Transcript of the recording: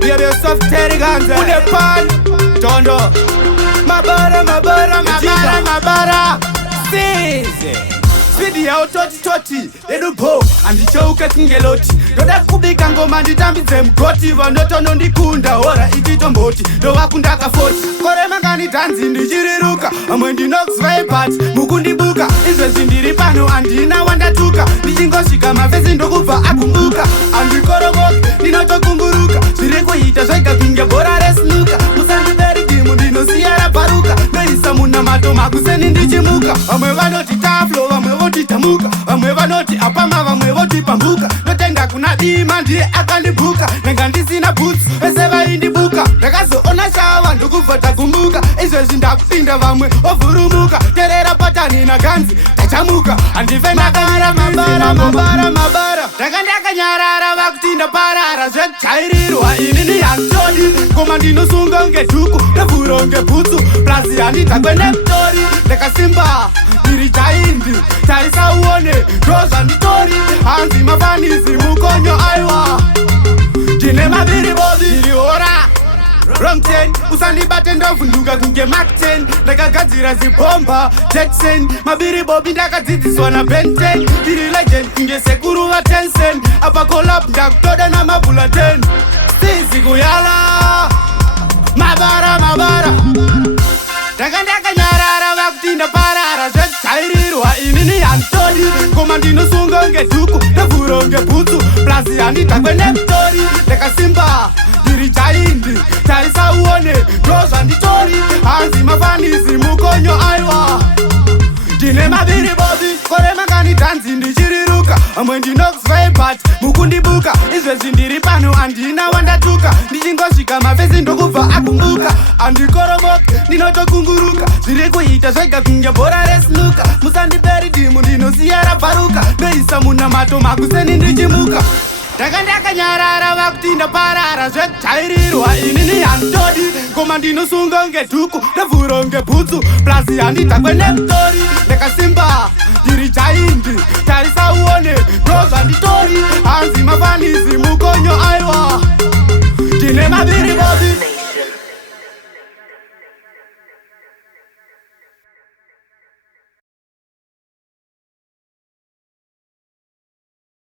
Baby, soft Terry Ganze. Put the pan, Tondo. Mabara. Seize. Speedy ya toti Ledu po, andichouke kingeloti Doda kubika ngoma nditambidze mgoti Vanotono ndikunda, hora itito mboti Dowa kundaka 40 Kore mangani tanzi ndichiriruka Amwe ndinox vibart, mukundibuka Izwe zindiri pano andina wandatuka Ndichingosvika mavesi ndokubva akumbuka Andikoromoke, ndinotokunguruka Zviri kuita zvaika kunge bhora resnuka Musandiberi dimu ndinosiyara paruka Noisa munamato makuseni ndichimuka Amwe vanoti taflo, amwe voti tamuka Vamwe vanoti apama, vamwe voti pambuka Notenda kuna dima ndiye akandibuka Nenga ndisina boots, vese vaindibuka Ndakazoona shava ndokubva takumbuka Izvezvi ndakupinda vamwe ovhurumuka Terera patani naganzi tachamuka Handife nakanyara mabara Ndanga ndakanyarara vakutinda parara Zvekujairirwa inini handitodi Koma ndinosunga ngedhuku nevhuro ngebhutsu Plazi handitakwe nemutori Ndakasimba ndiri chaindi tarisa uone ndozvanditori hanzi mafanizi mukonyo aiwa ndine maviri bovi ndiri hora wrong 10 usandibate ndovhunduka kunge mark 10 ndakagadzira zibhomba Jackson maviri bobi ndakadzidziswa naben 10 ndiri legend kunge sekuru vatensen apa collab ndakutoda namabhula 10 sizi kuyala mabara ndanga ndakanyarara vakutinda parara zvekujairirwa inini handitodi koma ndinosunga ngedhuku nevhuro ngebhutsu plazi handitakwe nemutori ndakasimba ndiri chaindi tarisa uone ndozvanditori hanzi mafanizi mukonyo aiwa ndine maviri bobi kore mangani dhanzi ndichiriruka amwe ndinoxvibart mukundibuka izvezvi ndiri pano handina wandatuka ndichingosvika mavesi ndokubva akumbuka handikoromoke ndinotokunguruka zviri kuita zvega kunge bhora resnuka musandiberi dimu ndinosiyara bharuka noisa munamato makuseni ndichimuka ndanga ndakanyarara vakutinda parara zvekujairirwa inini handitodi koma ndinosunga ngedhuku nevhuro ngebhutsu plazi handitakwe nemutori ndakasimba ndiri chaindi tarisa uone ndozvanditori hanzi mafanizi mukonyo aiwa